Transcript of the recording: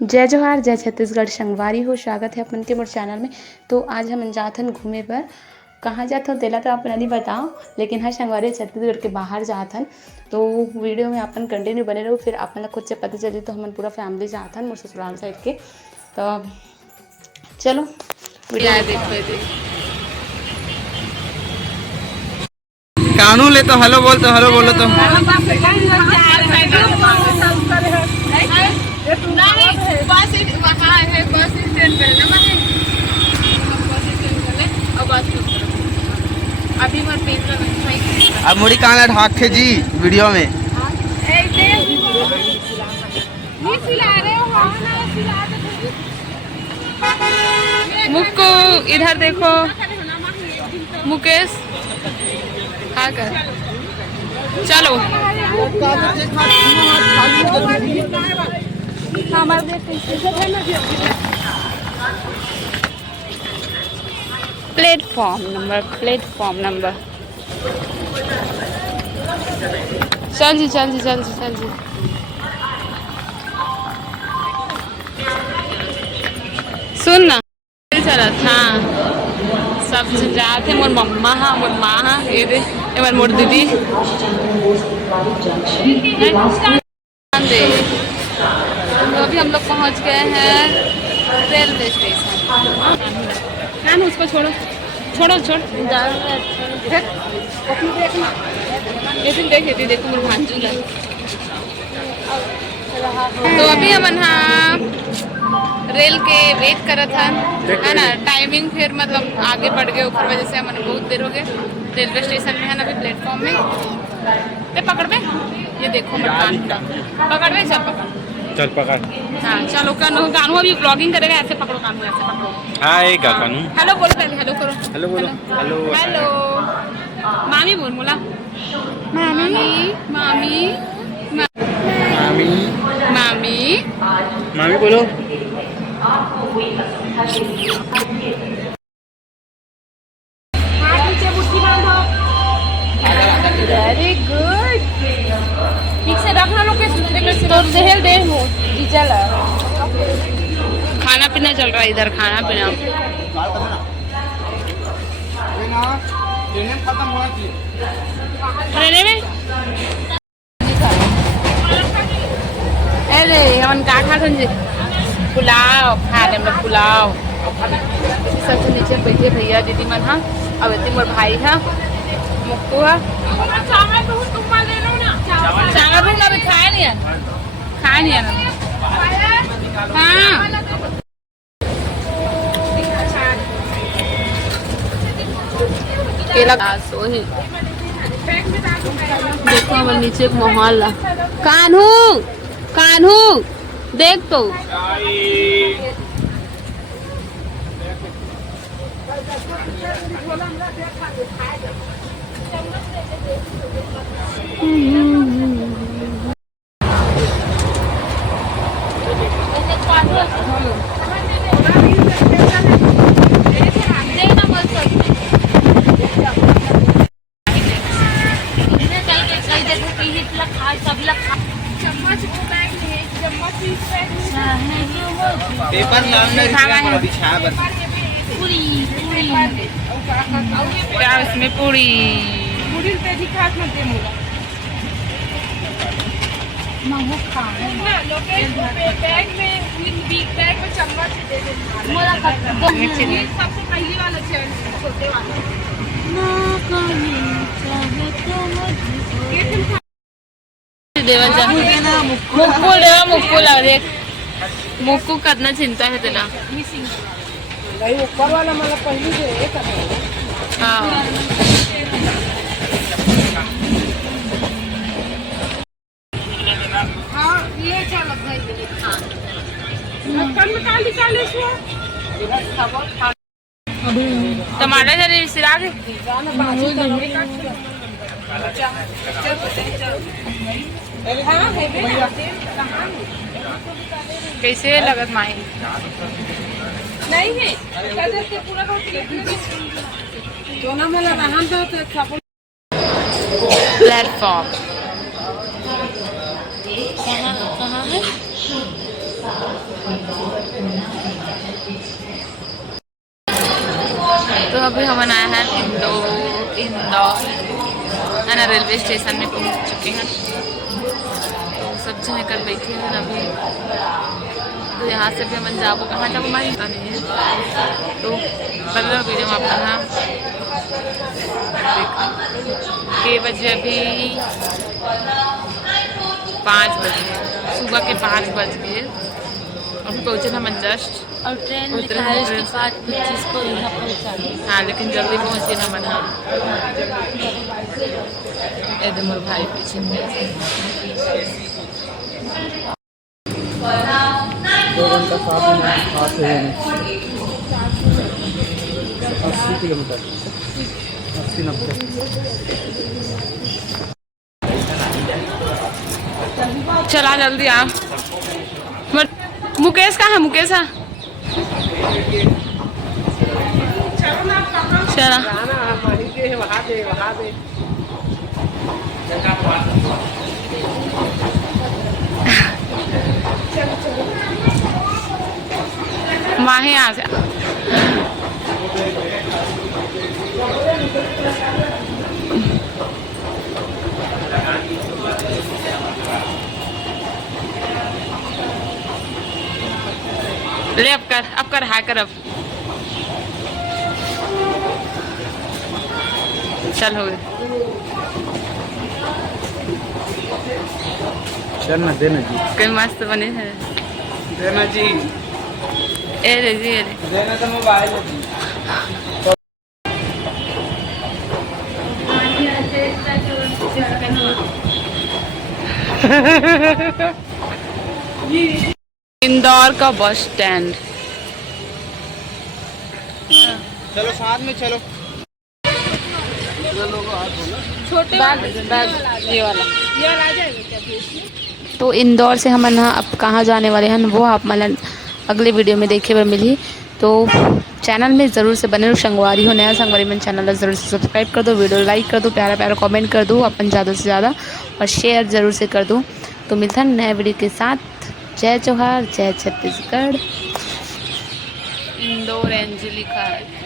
जय जोहार, जय छत्तीसगढ़, संगवारी हो। स्वागत है अपन के मोर चैनल में। तो आज हम जात हन घूमे पर। कहाँ जात हो तेला तो आप नहीं बताओ, लेकिन हाँ संगवारी छत्तीसगढ़ के बाहर जात हन। तो वीडियो में अपन कंटिन्यू बने रहो, फिर अपन खुद से पता चली तो हम पूरा फैमिली जात हन मोर ससुराल साइड के। तो चलो वीडियो देखो। कानू ले तो हेलो बोल तो हेलो बोलो तो अब मुड़ी कान ढाक थे जी वीडियो में। मुक्कू इधर देखो, मुकेश हाँ कर चलो। प्लेटफॉर्म नंबर चल जी चल जी चल जी चल जी। सुन ना चला हाँ सब जाते मोर मम्मा हाँ मोर माँ हाँ ये दे ये मोर दीदी दे। तो अभी हम लोग पहुँच गए हैं रेलवे स्टेशन। ना ना उसको छोड़ो छोड़ो छोड़ ये देख देखो मोर भांजू ला। तो अभी हम यहाँ रेल के वेट करत हन है ना। टाइमिंग फिर मतलब आगे बढ़ गए, ऊपर वजह से हमने बहुत देर हो गए रेलवे स्टेशन में है ना। अभी प्लेटफॉर्म में ते पकड़ में ये देखो मकान पकड़ में चल पकड़ हाँ चलो। कानू अभी ब्लॉगिंग करेगा, ऐसे पकड़ो कानू ऐसे पकड़ो। हाँ एक कानू हेलो बोलो पहले, हेलो करो, हेलो बोलो हेलो हेलो मामी बोल बोला मामी मामी मामी मामी मामी बोलो। Very good. ठीक से रखना लोग के दूसरे में से तो देहल दे हो जी। चल खाना पीना चल रहा है इधर, खाना पीना ट्रेन में। अरे हमन का खा जी पुलाव खा रहे हम पुलाव। सबसे नीचे बैठे भैया दीदी मन हाँ, अब इतनी मोर भाई है मुक्कू है। चावल दूंगा अभी खाए नहीं है हाँ। केला सोही देखो हमारे नीचे एक माहौल है। कान्हू कान्हू देख तो पेपर क्या इसमें पूरी बैग में चम्मच दे सबसे पहली वाला छोटे वाला मुक्कू देख मुक्कू करना चिंता है तेला हाँ। टमाटर जरी सिरा के कैसे लगत माई नहीं है पूरा प्लेटफॉर्म कहाँ है तो अभी हम आए हैं इंदौर है ना, रेलवे स्टेशन में पहुंच चुके हैं। तो सब जने कर बैठे हैं अभी। तो यहाँ से भी हम जाबो, कहाँ जाबो हमारी पता नहीं है। तो कल वीडियो में अपना के बजे अभी 5 बजे, सुबह के 5 बज गए। अभी पहुँचे था हम जस्ट, और ट्रेन लिखा है इसके 5:25 को यहाँ पहुँचा। हाँ लेकिन जल्दी पहुँचे ना मना। एकदम मोर भाई पीछे में। 2 घंटा 7 मिनट 8 से 80 किलोमीटर 80-90। चला जल्दी आ। मुकेश कहाँ है? मुकेश है चला। माही यहाँ से ले। अब कर हाय कर अब। चल हो गए। चल ना, देना जी, कई मस्त बने हैं। देना जी, ए रे जी, ए रे देना तो मोबाइल इंदौर का बस स्टैंड। चलो साथ में चलो। छोटे ये वाला तो इंदौर से हम ना अब कहाँ जाने वाले हैं वो आप मतलब अगले वीडियो में देखे हुए मिली। तो चैनल में ज़रूर से बने रहो। संगवारी हो नया संगवारी मन चैनल ज़रूर से सब्सक्राइब कर दो, वीडियो लाइक कर दो, प्यारा प्यारा कमेंट कर दो अपन ज़्यादा से ज़्यादा, और शेयर ज़रूर से कर दो। तो मिलता है नए वीडियो के साथ। जय जोहार, जय छत्तीसगढ़। इंदौर एनजी लिखा है।